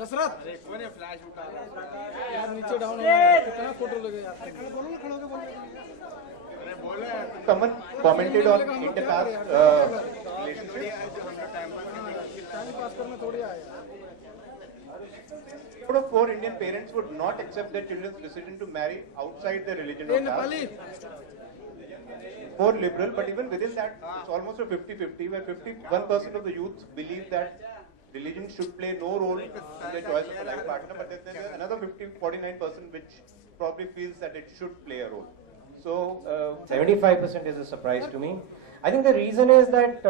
दशरथ यार नीचे डाउन कितना फोटो लगे यार बोलो ना खड़े होके बोलो Someone commented on intercaste time pass करने थोड़ी आए Out of 4 Indian parents would not accept their children's decision to marry outside their religion or caste. 4 liberal, but even within that, it's almost a 50-50, where 51% of the youth believe that religion should play no role in their choice of a life partner, but there's another 49% which probably feels that it should play a role. So 75% is a surprise to me. I think the reason is that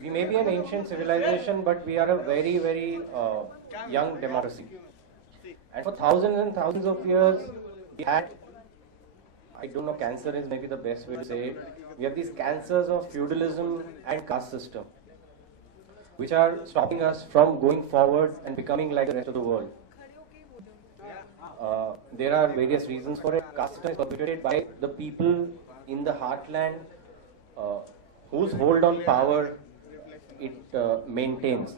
we may be an ancient civilization, but we are a very, very young democracy. And for thousands and thousands of years, we had, I don't know, cancer is maybe the best way to say it. We have these cancers of feudalism and caste system, which are stopping us from going forward and becoming like the rest of the world. There are various reasons for it. Caste system is perpetuated by the people in the heartland whose hold on power it maintains.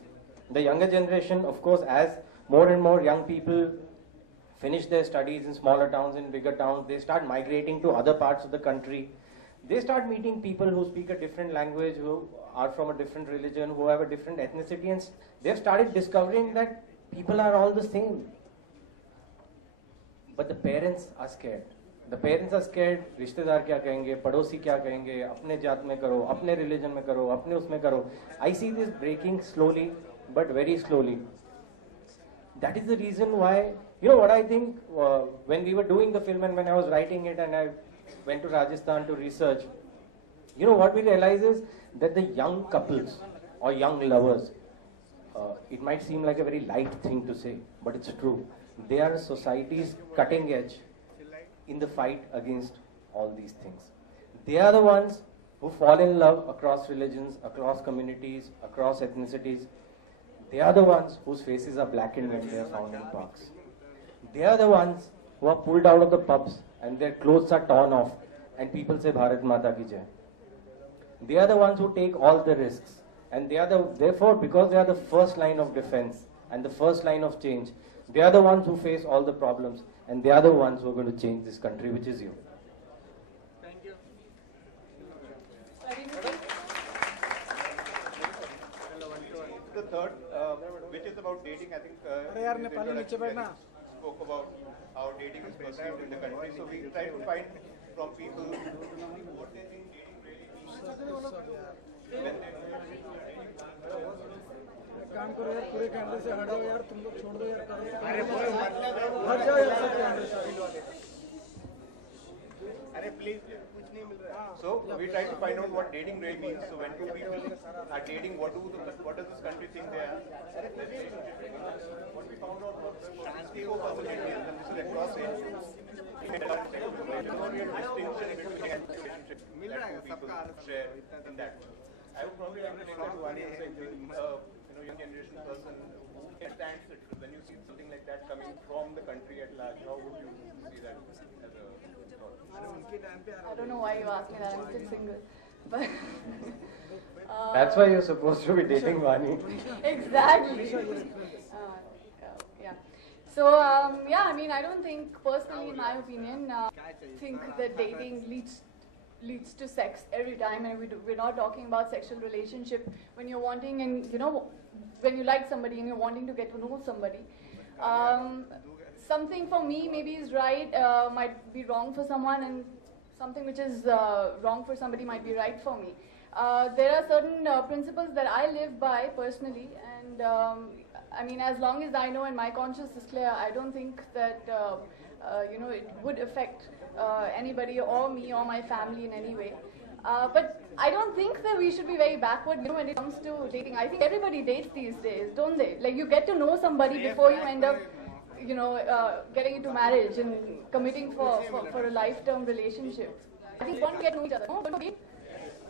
The younger generation, of course, as more and more young people finish their studies in smaller towns, in bigger towns, they start migrating to other parts of the country. They start meeting people who speak a different language, who are from a different religion, who have a different ethnicity, and they've started discovering that people are all the same. But the parents are scared. The parents are scared, रिश्तेदार क्या कहेंगे, पड़ोसी क्या कहेंगे, अपने जात में करो, अपने religion में करो, अपने उसमें करो. I see this breaking slowly, but very slowly. That is the reason why, you know what I think, when we were doing the film and when I was writing it and I went to Rajasthan to research, you know what we realize is that the young couples or young lovers, it might seem like a very light thing to say, but it's true. They are society's cutting edge in the fight against all these things. They are the ones who fall in love across religions, across communities, across ethnicities. They are the ones whose faces are blackened when they are found in parks. They are the ones who are pulled out of the pubs and their clothes are torn off and people say Bharat Mata Ki Jai. They are the ones who take all the risks, and they are therefore, because they are the first line of defense and the first line of change, they are the ones who face all the problems, and they are the ones who are going to change this country, which is you. Thank you. the third, which is about dating, I think spoke about how dating is perceived in the country. So we try to find from people what they think dating really means. काम करो यार, पूरे कैमरे से हट जाओ यार, तुम लोग छोड़ दो यार, अरे हट जाओ यार सब कैमरे से। अरे प्लीज कुछ नहीं मिल रहा। So we try to find out what dating really means. So when two people are dating, what does this country think they are? What we found out was Shanti को possibility, and this is across age groups. Distinction between relationship that two people share in that. I would probably like to take that one young generation person who understands it. When you see something like that coming from the country at large, how would you see that as a thought? I don't know why you asked me that. I'm still single, but That's why you're supposed to be dating Vani. Exactly. Yeah. So yeah, I mean, I don't think personally, in my opinion, think that dating leads to sex every time, and we're not talking about sexual relationship when you're wanting, and when you like somebody and you're wanting to get to know somebody. Something for me maybe is right, might be wrong for someone, and something which is wrong for somebody might be right for me. There are certain principles that I live by personally, and I mean, as long as I know and my conscience is clear, I don't think that it would affect anybody or me or my family in any way. But I don't think that we should be very backward when it comes to dating. I think everybody dates these days, don't they? Like, you get to know somebody before you end up getting into marriage and committing for a lifetime relationship. I think one get to know each other. No, don't be.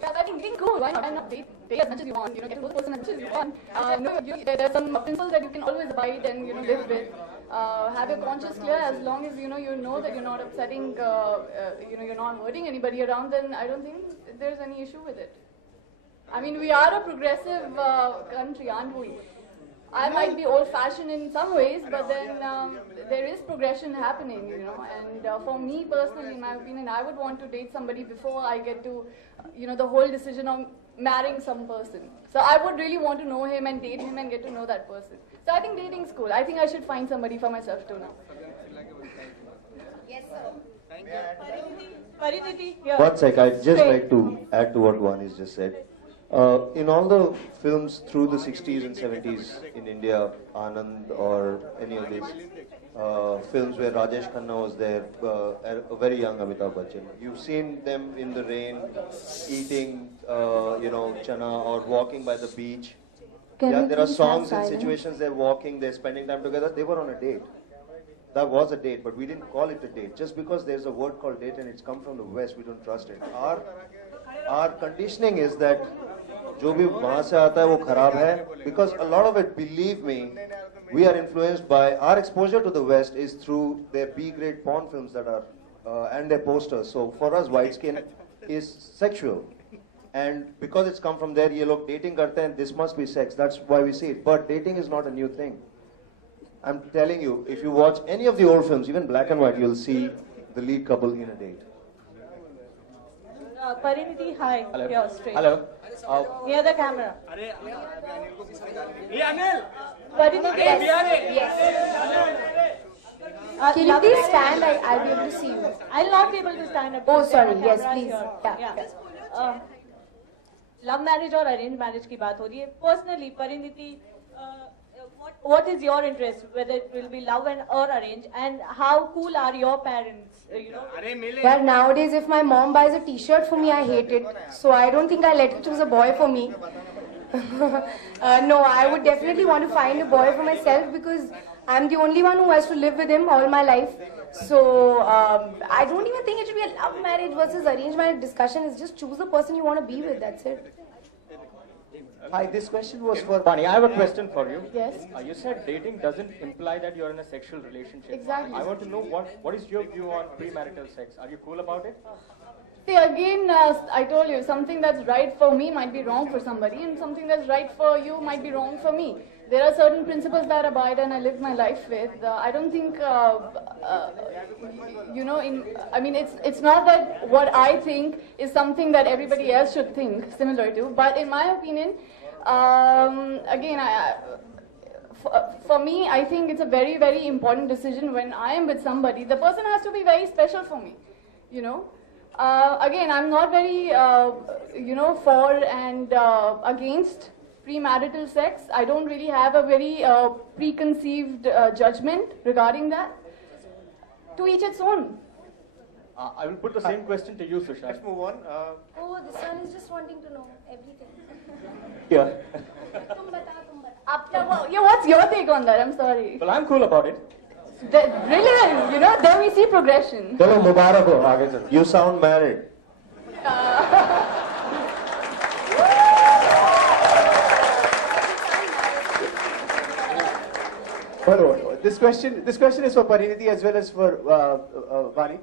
Yeah, I think dating cool. Why not date as much as you want? Get to know the person as much as you want. There's some principles that you can always abide and live with. Have your conscience clear. As long as you know that you're not upsetting, you're not hurting anybody around, then I don't think there's any issue with it. I mean, we are a progressive country, aren't we? I might be old-fashioned in some ways, but then there is progression happening, you know. And for me personally, in my opinion, I would want to date somebody before I get to, you know, the whole decision of marrying some person. So I would really want to know him and date him and get to know that person. So I think dating's cool. I think I should find somebody for myself too now. Yes, sir. Pariniti, yeah. One sec, I'd just like to add to what Vani's just said. In all the films through the 60s and 70s in India, Anand or any of these films where Rajesh Khanna was there, a very young Amitabh Bachchan, you've seen them in the rain, eating, chana or walking by the beach. There are songs and situations they're walking, they're spending time together. They were on a date. That was a date, but we didn't call it a date. Just because there's a word called date and it's come from the West, we don't trust it. Our conditioning is that जो भी वहाँ से आता है वो खराब है, because a lot of it, believe me, we are influenced by our exposure to the West is through their B-grade porn films that are and their posters. So for us, white skin is sexual, and because it's come from there, ये लोग dating करते हैं. This must be sex. That's why we see it. But dating is not a new thing. I'm telling you, if you watch any of the old films, even black and white, you'll see the lead couple in a date. Pariniti, hi. Hello. You're straight. Hello. Near the camera. Pariniti, Yes. Can you please stand? I'll be able to see you. I'll not be able to stand up. Oh, sorry. Yes, Camera please. here. Yeah. Love marriage और arranged marriage की बात हो रही है. Personally, Pariniti, what is your interest? Whether it will be love or arrange, and how cool are your parents? Well, nowadays, if my mom buys a T-shirt for me, I hate it. So I don't think I let her choose a boy for me. No, I would definitely want to find a boy for myself because I'm the only one who has to live with him all my life. So I don't even think it should be a love marriage versus arranged marriage discussion. It's just choose the person you want to be with. That's it. Hi, this question was for Vani, I have a question for you. Yes. You said dating doesn't imply that you're in a sexual relationship. Exactly. I want to know what is your view on premarital sex? Are you cool about it? See, again, I told you, something that's right for me might be wrong for somebody, and something that's right for you might be wrong for me. There are certain principles that abide and I live my life with. I don't think, it's not that what I think is something that everybody else should think similar to, but in my opinion, for me, I think it's a very, very important decision when I am with somebody. The person has to be very special for me, you know. Again, I'm not very, for and against premarital sex. I don't really have a very preconceived judgment regarding that. To each its own. I will put the same question to you, Sushant. Let's move on. Oh, this one is just wanting to know everything. Yeah. Yeah, what's your take on that? I'm sorry. Well, I'm cool about it. Brilliant, you know, there we see progression. चलो मुबारक हो आगे चलो. You sound married. this question is for Pariniti as well as for Vani.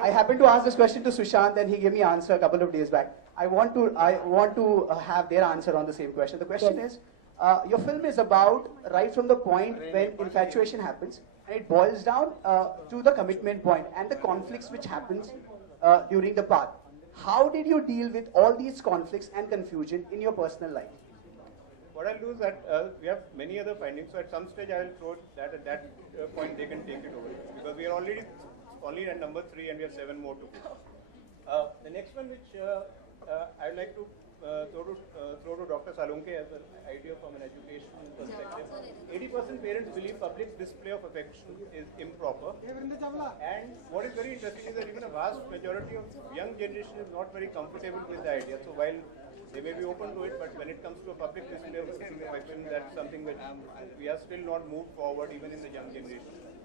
I happened to ask this question to Sushant and he gave me answer a couple of days back. I want to have their answer on the same question. The question is, your film is about right from the point when infatuation happens, and it boils down to the commitment point and the conflicts which happens during the path. How did you deal with all these conflicts and confusion in your personal life? What I'll do is that we have many other findings, so at some stage I will throw that at that point they can take it over, because we are already only at number 3 and we have 7 more to go. The next one which I would like to throw to Dr. Salunke as an idea from an education perspective. 80% parents believe public display of affection is improper, and what is very interesting is that even a vast majority of young generation is not very comfortable with the idea. So while they may be open to it, but when it comes to a public display of affection, that's something which we are still not moved forward even in the young generation.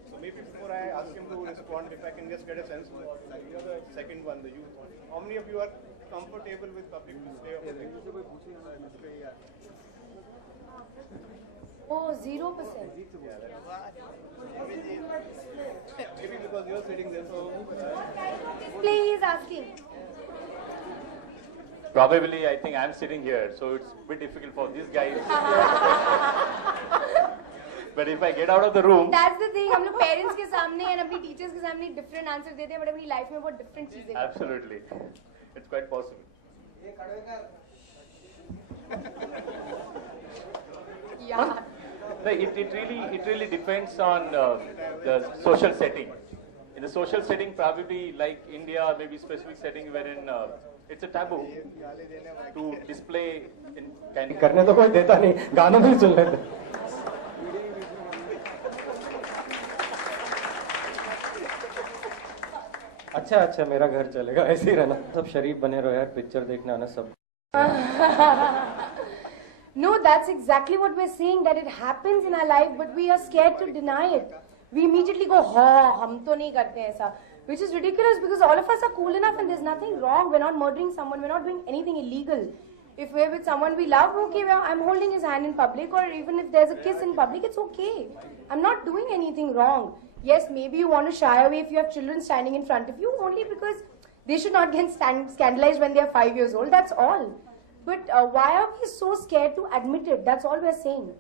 So maybe before I ask him to respond, if I can just get a sense of the second one, the youth. How many of you are comfortable with public display of affection? Oh, 0%. Maybe because you're sitting there, so... Please asking. Probably, I think I'm sitting here, so it's a bit difficult for these guys. But if I get out of the room, That's the thing. हम लोग parents के सामने and अपनी teachers के सामने different answer देते हैं, but अपनी life में बहुत different चीजें करते हैं. absolutely, it's quite possible. Yeah. No, it really depends on the social setting. In the social setting, probably like India, maybe specific setting wherein it's a taboo to display in kind of. करने तो कोई देता नहीं, गानों में सुन लेते. अच्छा अच्छा, मेरा घर चलेगा, ऐसे ही रहना. सब शरीफ बने रहो यार, पिक्चर देखने आना सब. No, that's exactly what we're saying, that it happens in our life, but we are scared to deny it. We immediately go, हाँ, हम तो नहीं करते ऐसा. Which is ridiculous because all of us are cool enough and there's nothing wrong. We're not murdering someone, we're not doing anything illegal. If we're with someone we love, okay, well, I'm holding his hand in public, or even if there's a kiss in public, it's okay. I'm not doing anything wrong. Yes, maybe you want to shy away if you have children standing in front of you, only because they should not get scandalized when they are 5 years old, that's all. But why are we so scared to admit it? That's all we're saying.